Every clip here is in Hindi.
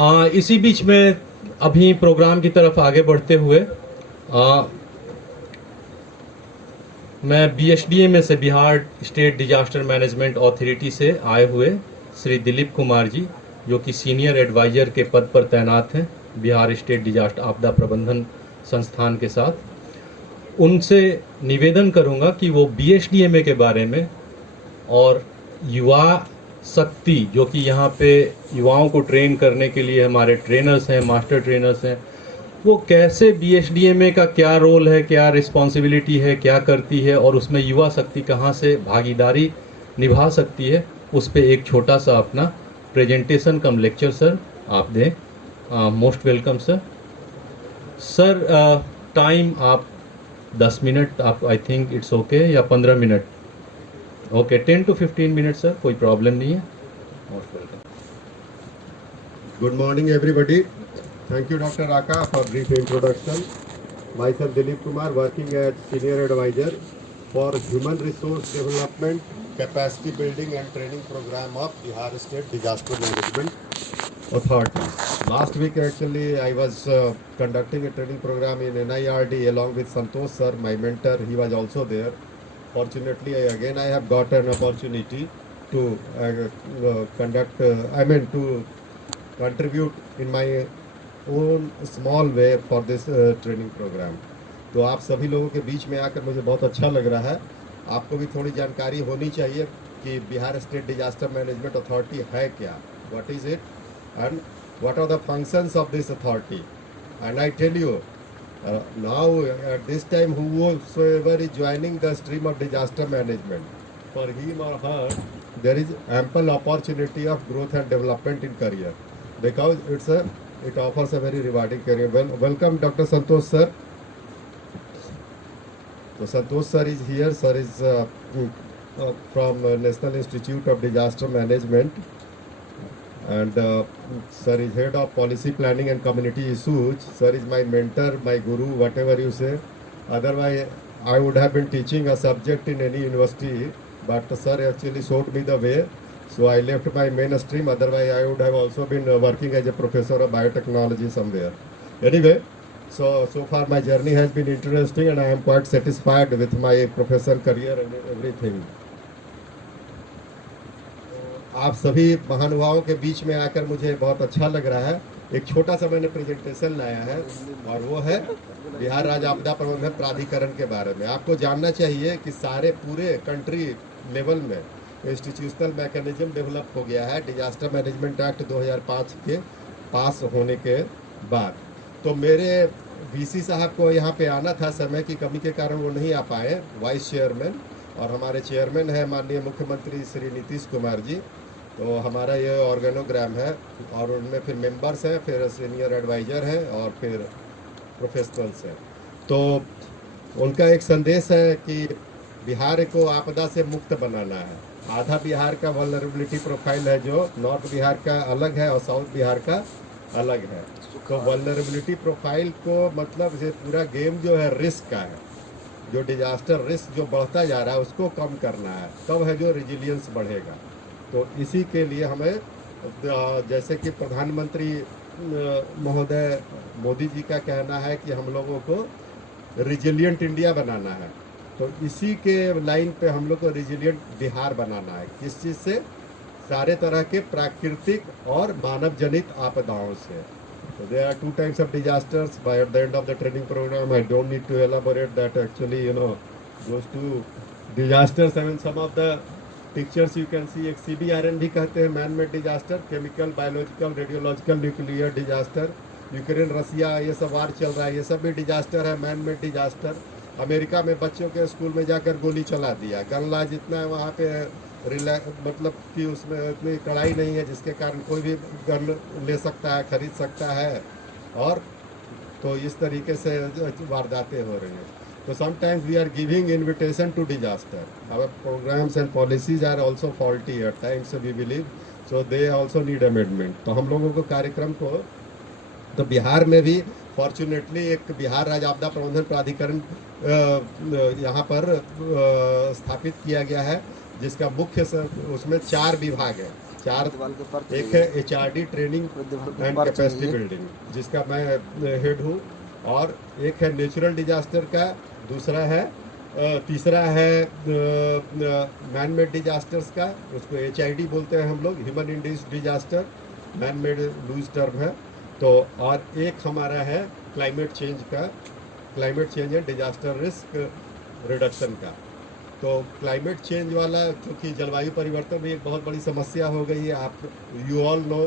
इसी बीच में अभी प्रोग्राम की तरफ आगे बढ़ते हुए मैं बीएसडीए से Bihar state disaster management authority से आए हुए श्री दिलीप कुमार जी, जो कि सीनियर एडवाइजर के पद पर तैनात हैं बिहार स्टेट डिजास्टर आपदा प्रबंधन संस्थान के साथ, उनसे निवेदन करूंगा कि वो बीएसडीए के बारे में और युवा शक्ति, जो कि यहाँ पे युवाओं को ट्रेन करने के लिए हमारे ट्रेनर्स हैं, मास्टर ट्रेनर्स हैं, वो कैसे बीएसडीए का क्या रोल है, क्या रिस्पॉन्सिबिलिटी है, क्या करती है और उसमें युवा शक्ति कहाँ से भागीदारी निभा सकती है, उस पर एक छोटा सा अपना प्रेजेंटेशन कम लेक्चर सर आप दें। Most welcome sir. Sir time आप 10 मिनट, आप आई थिंक इट्स ओके, या 15 minute? Okay, 10 to 15 minute sir, कोई प्रॉब्लम नहीं है। Most welcome. Good morning, everybody. Thank you, Dr. Raka, for brief introduction. Myself, Dilip Kumar, working as Senior Advisor for Human Resource Development, Capacity Building and Training Program of Bihar State Disaster Management Authority. Last week, actually, I was conducting a training program in NIRD along with Santosh sir, my mentor. He was also there. Fortunately, I have got an opportunity to to contribute in my own small way for this training program. तो आप सभी लोगों के बीच में आकर मुझे बहुत अच्छा लग रहा है। आपको भी थोड़ी जानकारी होनी चाहिए कि Bihar state disaster management authority है क्या, what is it and what are the functions of this authority. And I tell you now at this time, whosoever is joining the stream of disaster management, for him or her there is ample opportunity of growth and development in career, because it offers a very rewarding career. Welcome Dr. Santosh sir. So Santosh sir is here. Sir is from National Institute of Disaster Management, and sir is head of policy planning and community issues. Sir is my mentor, my guru, whatever you say. Otherwise I would have been teaching a subject in any university, but sir actually showed me the way, so I left my mainstream. Otherwise I would have also been working as a professor of biotechnology somewhere. Anyway, so far my journey has been interesting and I am quite satisfied with my professional career and everything. आप सभी महानुभावों के बीच में आकर मुझे बहुत अच्छा लग रहा है। एक छोटा सा मैंने प्रेजेंटेशन लाया है और वो है बिहार राज्य आपदा प्रबंधन प्राधिकरण के बारे में। आपको जानना चाहिए कि सारे पूरे कंट्री लेवल में इंस्टीट्यूशनल मैकेनिज्म डेवलप हो गया है डिजास्टर मैनेजमेंट एक्ट 2005 के पास होने के बाद। तो मेरे वीसी साहब को यहाँ पे आना था, समय की कमी के कारण वो नहीं आ पाए, वाइस चेयरमैन, और हमारे चेयरमैन है माननीय मुख्यमंत्री श्री नीतीश कुमार जी। तो हमारा ये ऑर्गेनोग्राम है और उनमें फिर मेंबर्स हैं, फिर सीनियर एडवाइज़र हैं और फिर प्रोफेशनल्स हैं। तो उनका एक संदेश है कि बिहार को आपदा से मुक्त बनाना है। आधा बिहार का वल्नरेबिलिटी प्रोफाइल है, जो नॉर्थ बिहार का अलग है और साउथ बिहार का अलग है। तो वल्नरेबिलिटी प्रोफाइल को मतलब ये पूरा गेम जो है रिस्क का है, जो डिजास्टर रिस्क जो बढ़ता जा रहा है उसको कम करना है, तब है जो रेजिलियंस बढ़ेगा। तो इसी के लिए हमें, जैसे कि प्रधानमंत्री महोदय मोदी जी का कहना है कि हम लोगों को रेजिलियंट इंडिया बनाना है, तो इसी के लाइन पे हम लोग को रेजिलियंट बिहार बनाना है। किस चीज़ से? सारे तरह के प्राकृतिक और मानव जनित आपदाओं से। So there are two types of disasters. By at the end of the training program, I don't need to elaborate that. Actually, those two disasters. I mean, some of the pictures you can see. एक CBRN भी कहते हैं, man made disaster, chemical, biological, radiological, nuclear disaster. Ukraine Russia ये सब वार चल रहा है, ये सब भी डिजास्टर है, मैन मेड डिजास्टर। अमेरिका में बच्चों के स्कूल में जाकर गोली चला दिया, गन लॉ जितना है वहाँ पे मतलब कि उसमें इतनी कड़ाई नहीं है जिसके कारण कोई भी गन ले सकता है, खरीद सकता है, और तो इस तरीके से वारदातें हो रही हैं। तो sometimes we are giving invitation to disaster, our programmes and policies are also faulty at times we believe, so they also need amendment. तो हम लोगों को कार्यक्रम को, तो बिहार में भी फॉर्चुनेटली एक बिहार राज्य आपदा प्रबंधन प्राधिकरण यहाँ पर स्थापित किया गया है, जिसका मुख्य उसमें 4 विभाग है, चार, एक है HRD training and capacity building जिसका मैं हेड हूँ, और एक है नेचुरल डिजास्टर का, दूसरा है तीसरा है मैन मेड डिजास्टर्स का, उसको HID बोलते हैं हम लोग, human induced disaster, man made loose term है। तो और एक हमारा है क्लाइमेट चेंज का, climate change and disaster risk reduction का। तो क्लाइमेट चेंज वाला, क्योंकि जलवायु परिवर्तन भी एक बहुत बड़ी समस्या हो गई है, आप you all know,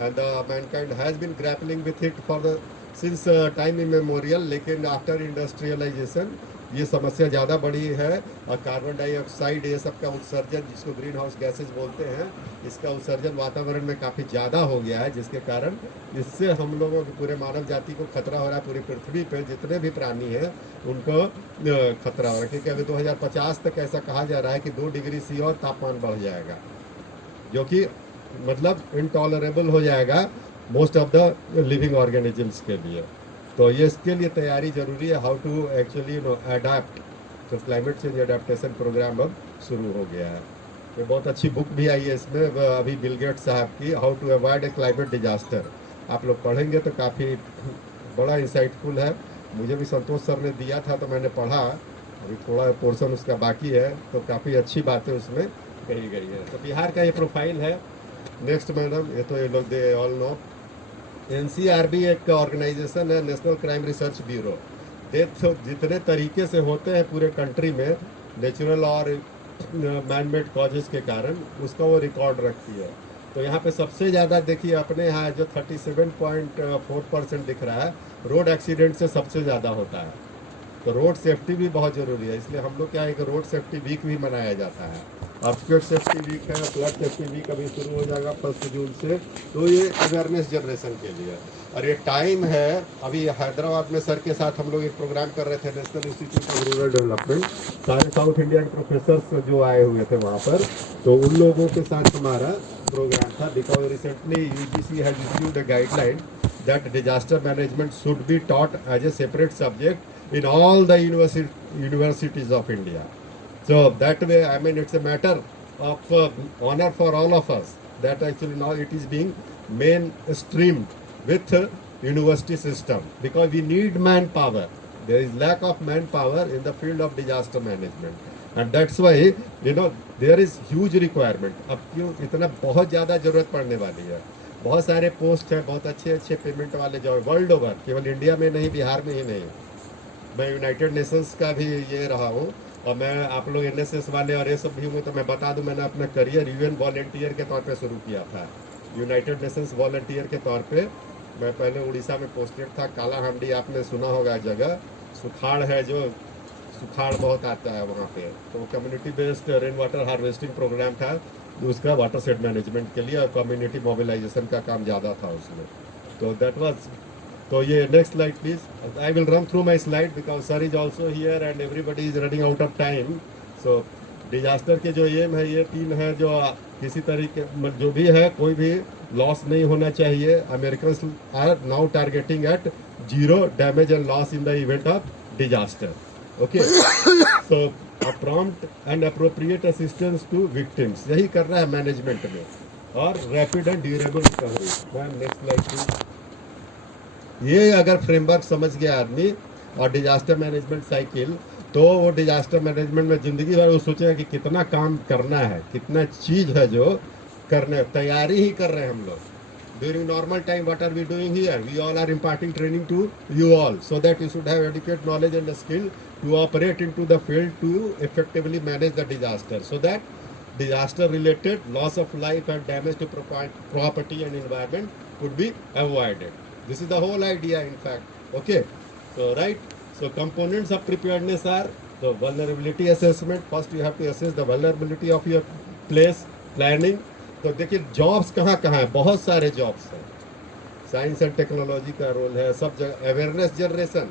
and mankind has been grappling with it for the since time immemorial, लेकिन आफ्टर इंडस्ट्रियलाइजेशन ये समस्या ज़्यादा बढ़ी है, और कार्बन डाइऑक्साइड ये सब का उत्सर्जन, जिसको ग्रीन हाउस गैसेज बोलते हैं, इसका उत्सर्जन वातावरण में काफ़ी ज़्यादा हो गया है, जिसके कारण इससे हम लोगों की पूरे मानव जाति को खतरा हो रहा है। पूरी पृथ्वी पे जितने भी प्राणी हैं उनको खतरा हो रहा है, क्योंकि अभी 2050 तक ऐसा कहा जा रहा है कि 2 डिग्री C और तापमान बढ़ जाएगा, जो कि मतलब इनटॉलरेबल हो जाएगा most of the living organisms के लिए। तो ये इसके लिए तैयारी जरूरी है, हाउ टू एक्चुअली अडेप्ट। तो क्लाइमेट चेंज अडेप्टेशन प्रोग्राम अब शुरू हो गया है। तो बहुत अच्छी बुक भी आई है इसमें अभी बिल गेट्स साहब की, how to avoid a climate disaster. आप लोग पढ़ेंगे तो काफ़ी बड़ा इंसाइटफुल है। मुझे भी संतोष सर ने दिया था तो मैंने पढ़ा, अभी थोड़ा पोर्शन उसका बाकी है, तो काफ़ी अच्छी बातें उसमें कही गई है। तो बिहार का ये प्रोफाइल है। नेक्स्ट मैडम, ये तो ये लोग दे ऑल नो। NCRB एक ऑर्गेनाइजेशन है, national crime research bureau. Death जितने तरीके से होते हैं पूरे कंट्री में, नेचुरल और मैन मेड कॉजेज के कारण, उसका वो रिकॉर्ड रखती है। तो यहाँ पे सबसे ज़्यादा देखिए अपने यहाँ जो 37.4% दिख रहा है, रोड एक्सीडेंट से सबसे ज़्यादा होता है। तो रोड सेफ्टी भी बहुत ज़रूरी है, इसलिए हम लोग क्या है कि रोड सेफ्टी वीक भी मनाया जाता है। अपस्केट सेफ्टी वीक है, फ्लड सेफ्टी वीक अभी शुरू हो जाएगा 1 जून से। तो ये अवेयरनेस जनरेशन के लिए, और ये टाइम है। अभी हैदराबाद में सर के साथ हम लोग एक प्रोग्राम कर रहे थे, national institute of rural development. सारे साउथ इंडिया के प्रोफेसर जो आए हुए थे वहाँ पर, तो उन लोगों के साथ हमारा प्रोग्राम था। Because recently UGC has issued a guideline that disaster management should be taught as a separate subject in all the universities of India. So that way, I mean, it's a matter of honor for all of us that actually now it is being mainstreamed with university system, because we need manpower. There is lack of manpower in the field of disaster management, and that's why there is huge requirement. अब क्यों इतना बहुत ज़्यादा ज़रूरत पड़ने वाली है। बहुत सारे पोस्ट हैं, बहुत अच्छे अच्छे पेमेंट वाले जॉब वर्ल्ड ओवर, केवल इंडिया में नहीं, बिहार में ही नहीं। मैं यूनाइटेड नेशंस का भी ये रहा हूँ, और मैं आप लोग NSS वाले और ये सब भी हूँ, तो मैं बता दूँ, मैंने अपना करियर UN वॉलंटियर के तौर पे शुरू किया था। यूनाइटेड नेशंस वॉलंटियर के तौर पे मैं पहले उड़ीसा में पोस्टेड था। काला हांडी आपने सुना होगा जगह, सुखाड़ है, जो सुखाड़ बहुत आता है वहाँ पे। तो community based rain water harvesting programme था, उसका वाटर सेट मैनेजमेंट के लिए, और कम्युनिटी मोबिलाइजेशन का काम ज़्यादा था उसमें। तो दैट वाज। तो ये next slide please. I will run through my slide because sir is also here and everybody is running out of time. So disaster के जो एम है, ये 3 है, जो किसी तरीके जो भी है, कोई भी लॉस नहीं होना चाहिए। American are now targeting at 0 damage and loss in the event of disaster. Okay, so prompt and appropriate assistance to victims, यही कर रहा है मैनेजमेंट में, और rapid and durable recovery. Ma'am next slide please. ये अगर फ्रेमवर्क समझ गया आदमी और डिजास्टर मैनेजमेंट साइकिल, तो वो डिजास्टर मैनेजमेंट में जिंदगी भर वो सोचेगा कि कितना काम करना है, कितना चीज़ है जो करने, तैयारी ही कर रहे हैं हम लोग। During normal time, what are we doing here? We all are imparting training to you all, so that you should have adequate knowledge and skill to operate into the field to effectively manage the disaster, so that disaster-related loss of life and damage to property and environment could be avoided. This is the whole idea, in fact. Okay, so right. So components of preparedness are the vulnerability assessment. First, you have to assess the vulnerability of your place. Planning. तो देखिए जॉब्स कहाँ कहाँ है, बहुत सारे जॉब्स हैं। साइंस एंड टेक्नोलॉजी का रोल है सब जगह। अवेयरनेस जनरेशन,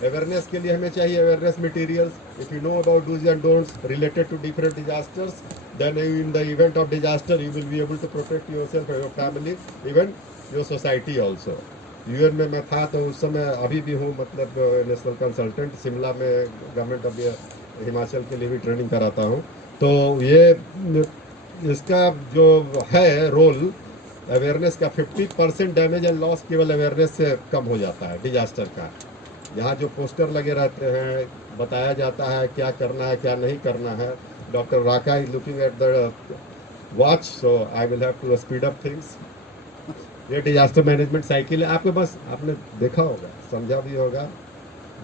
अवेयरनेस के लिए हमें चाहिए awareness materials. If you know about dos and don'ts related to different disasters, then in the event of disaster you will be able to protect yourself and your family, even your society also. UN में मैं था तो उस समय, अभी भी हूँ, मतलब नेशनल कंसल्टेंट। शिमला में गवर्नमेंट ऑफ हिमाचल के लिए भी ट्रेनिंग कराता हूँ। तो ये इसका जो है रोल अवेयरनेस का 50% डैमेज एंड लॉस केवल अवेयरनेस से कम हो जाता है डिजास्टर का। यहाँ जो पोस्टर लगे रहते हैं, बताया जाता है क्या करना है क्या नहीं करना है। Doctor Raka is looking at the watch, so I will have to speed up things. ये डिजास्टर मैनेजमेंट साइकिल है, आपके पास आपने देखा होगा, समझा भी होगा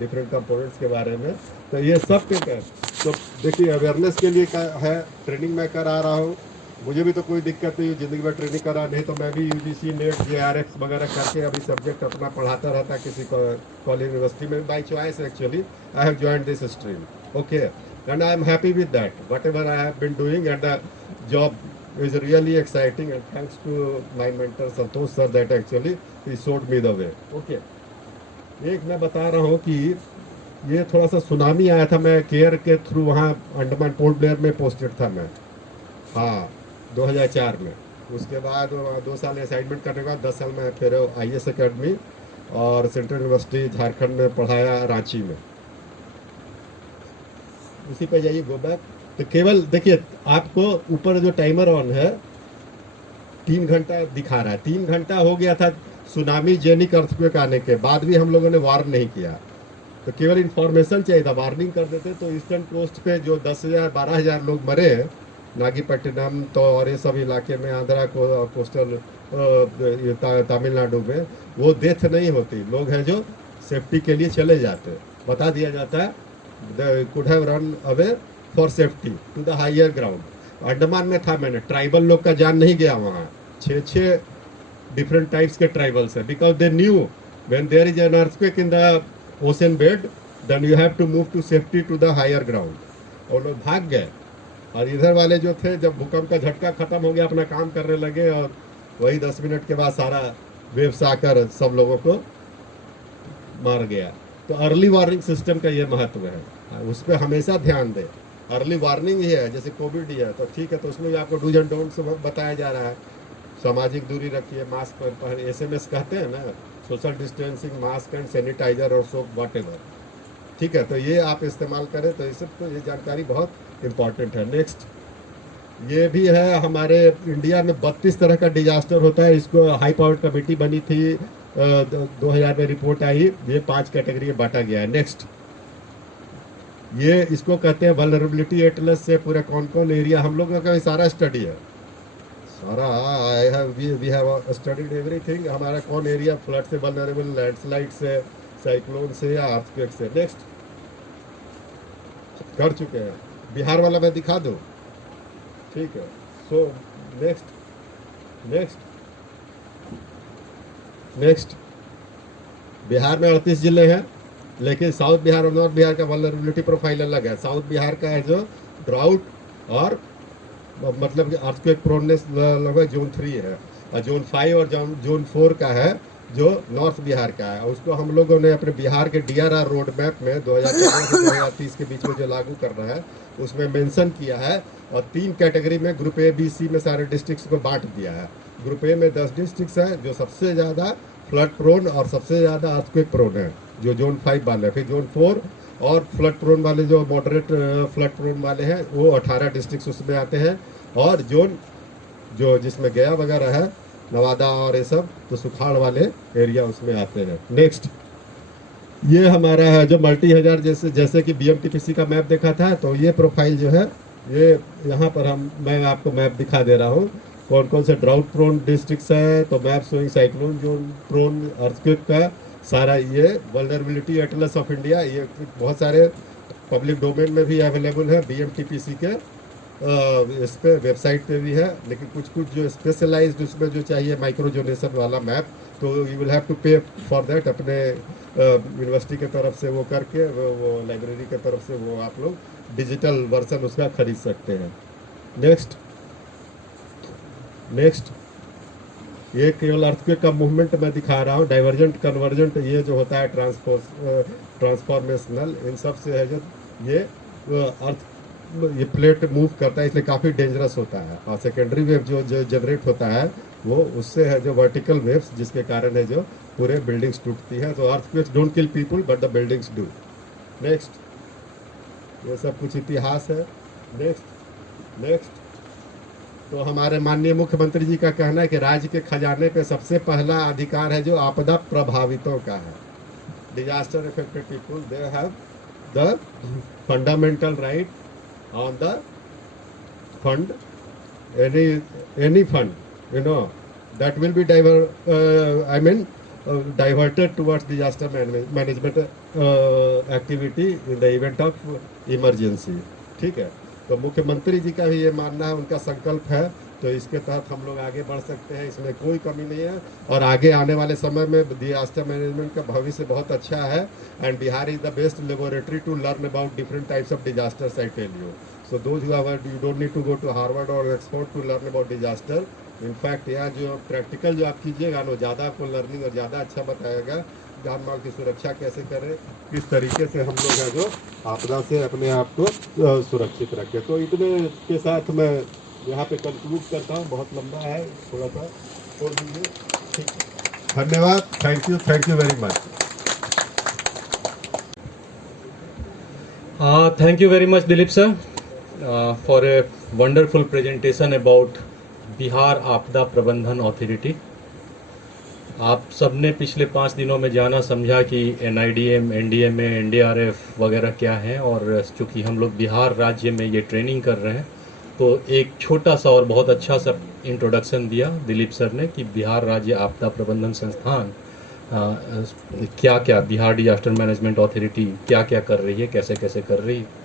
डिफरेंट कंपोनेंट्स के बारे में। तो ये सब के है। तो देखिए अवेयरनेस के लिए का है, ट्रेनिंग मैं करा रहा हूँ। मुझे भी तो कोई दिक्कत नहीं, जिंदगी में ट्रेनिंग करा नहीं तो मैं भी यूजीसी नेट जेआरएफ वगैरह करके अभी सब्जेक्ट अपना पढ़ाता रहता किसी कॉलेज यूनिवर्सिटी में। By choice actually I have joined this stream, okay, and I am happy with that whatever I have been doing, and the job is really exciting, and thanks to my mentor Santosh sir that actually he showed me the way. Okay, एक मैं बता रहा हूँ कि ये थोड़ा सा सुनामी आया था, मैं केयर के थ्रू वहाँ अंडमान पोर्ट ब्लेयर में पोस्टेड था मैं, हाँ 2004 में। उसके बाद 2 साल असाइनमेंट करने के बाद 10 साल में फिर IAS अकेडमी और सेंट्रल यूनिवर्सिटी झारखंड में पढ़ाया, रांची में। उसी पे जाइए, गो बैक। तो केवल देखिए आपको ऊपर जो टाइमर ऑन है 3 घंटा दिखा रहा है, 3 घंटा हो गया था सुनामी जेनिक अर्थक्वेक आने के बाद भी हम लोगों ने वार्न नहीं किया। तो केवल इंफॉर्मेशन चाहिए था, वार्निंग कर देते तो ईस्टर्न कोस्ट पे जो 10,000 12,000 लोग मरे हैं नागीपट्टिनम तो और ये सब इलाके में, आंध्रा को कोस्टल तमिलनाडु में, वो डेथ नहीं होती। लोग हैं जो सेफ्टी के लिए चले जाते, बता दिया जाता है they could have run away for safety to the higher ground. Andaman में था मैंने, ट्राइबल लोग का जान नहीं गया वहाँ, 6 डिफरेंट टाइप्स के ट्राइबल्स है, because they knew when there is an earthquake in the ocean bed then you have to move to safety to the higher ground. और लोग भाग गए, और इधर वाले जो थे जब भूकंप का झटका खत्म हो गया अपना काम करने लगे, और वही 10 मिनट के बाद सारा वेव्स आकर सब लोगों को मार गया। तो अर्ली वार्निंग सिस्टम का ये महत्व है, उस पर हमेशा ध्यान दें। अर्ली वार्निंग ही है, जैसे कोविड ही है तो ठीक है, तो उसमें भी आपको डूज एंड डोंट्स बताया जा रहा है। सामाजिक दूरी रखिए, मास्क पहन, SMS कहते हैं ना, social distancing, mask and sanitiser और सोप वॉटेवर, ठीक है, तो ये आप इस्तेमाल करें। तो इस तो ये जानकारी बहुत इम्पॉर्टेंट है। नेक्स्ट, ये भी है हमारे इंडिया में 32 तरह का डिजास्टर होता है। इसको हाई पावर्ड कमेटी बनी थी, 2000 में रिपोर्ट आई, ये 5 कैटेगरी में बांटा गया है। नेक्स्ट, ये इसको कहते हैं वल्नरेबिलिटी एटलस से पूरा कौन कौन एरिया, हम लोगों का सारा स्टडी है, सारा वी हैव स्टडीड एवरीथिंग। हमारा कौन एरिया फ्लड से वल्नरेबल, लैंडस्लाइड से, साइक्लोन से या अर्थक्वेक से। नेक्स्ट, कर चुके हैं, बिहार वाला मैं दिखा दूं, ठीक है। सो नेक्स्ट, बिहार में 38 जिले हैं, लेकिन साउथ बिहार और नॉर्थ बिहार का वल्नरेबिलिटी प्रोफाइल अलग है। साउथ बिहार का है जो ड्राउट और मतलब अर्थक्वेक प्रोननेस लगभग जोन 3 है, और जोन 5 और जोन 4 का है जो नॉर्थ बिहार का है। उसको हम लोगों ने अपने बिहार के DRR रोड मैप में 2014 से 2030 के बीच में जो लागू करना है उसमें मेंशन किया है, और 3 कैटेगरी में ग्रुप A, B, C में सारे डिस्ट्रिक्ट्स को बांट दिया है। ग्रुप A में 10 डिस्ट्रिक्ट्स हैं जो सबसे ज़्यादा फ्लड प्रोन और सबसे ज़्यादा अर्थक्वेक प्रोन है, जो जोन 5 वाले हैं। फिर जोन 4 और फ्लड प्रोन वाले जो मॉडरेट फ्लड प्रोन वाले हैं वो 18 डिस्ट्रिक्ट्स उसमें आते हैं, और जोन जो जिसमें गया वगैरह है, नवादा और ये सब, तो सुखाड़ वाले एरिया उसमें आते हैं। नेक्स्ट, ये हमारा है जो मल्टी हजार, जैसे कि BMTPC का मैप देखा था, तो ये प्रोफाइल जो है ये यहाँ पर मैं आपको मैप दिखा दे रहा हूँ कौन कौन से ड्राउट प्रोन डिस्ट्रिक्ट्स है। तो map showing cyclone zone prone earthquake का सारा, ये वल्नरेबिलिटी एटलस ऑफ इंडिया, ये बहुत सारे पब्लिक डोमेन में भी अवेलेबल है, BMTPC के इस पे वेबसाइट पे भी है। लेकिन कुछ जो स्पेशलाइज्ड उसमें जो चाहिए माइक्रोजोनेशन वाला मैप, तो यू विल हैव टू पे फॉर दैट, अपने यूनिवर्सिटी के तरफ से वो करके, वो लाइब्रेरी के तरफ से वो आप लोग डिजिटल वर्जन उसका खरीद सकते हैं। नेक्स्ट, ये केवल अर्थक्वेक का मूवमेंट मैं दिखा रहा हूँ, डाइवर्जेंट, कन्वर्जेंट, ये जो होता है ट्रांसफॉर्मेशनल, इन सब से है जो ये प्लेट मूव करता है, इसलिए काफ़ी डेंजरस होता है। और सेकेंडरी वेव जो जनरेट होता है वो उससे है जो वर्टिकल वेव्स, जिसके कारण है जो पूरे बिल्डिंग्स टूटती है। तो earthquakes don't kill people but the buildings do. Next, ये सब कुछ इतिहास है। नेक्स्ट, तो हमारे माननीय मुख्यमंत्री जी का कहना है कि राज्य के खजाने पे सबसे पहला अधिकार है जो आपदा प्रभावितों का है। Disaster affected people they have the fundamental right on the fund, any fund, you know, that will be diverted towards disaster management activity in the event of emergency। ठीक है, तो मुख्यमंत्री जी का भी ये मानना है, उनका संकल्प है, तो इसके तहत हम लोग आगे बढ़ सकते हैं, इसमें कोई कमी नहीं है। और आगे आने वाले समय में डिजास्टर मैनेजमेंट का भविष्य बहुत अच्छा है। And Bihar is the best laboratory to learn about different types of disasters, I tell you. So those who have, you don't need to go to Harvard or Oxford to learn about disaster. In fact, यहाँ जो प्रैक्टिकल जो आप कीजिएगा ना, ज़्यादा आपको लर्निंग और ज़्यादा अच्छा बताएगा। जान माल की सुरक्षा कैसे करें, किस तरीके से हम लोग है जो आपदा से अपने आप को सुरक्षित रखें। तो इतने के साथ मैं यहाँ पे कंक्लूड करता हूँ, बहुत लंबा है, थोड़ा सा छोड़ दीजिए। ठीक, धन्यवाद, thank you very much. Thank you very much, Dilip sir, for a wonderful presentation about Bihar आपदा प्रबंधन अथॉरिटी। आप सबने पिछले 5 दिनों में जाना समझा कि NIDM, NDMA, NDRF वगैरह क्या है, और चूँकि हम लोग बिहार राज्य में ये ट्रेनिंग कर रहे हैं, तो एक छोटा सा और बहुत अच्छा सा इंट्रोडक्शन दिया दिलीप सर ने कि बिहार राज्य आपदा प्रबंधन संस्थान क्या क्या, बिहार डिजास्टर मैनेजमेंट अथॉरिटी क्या क्या कर रही है, कैसे कैसे कर रही है।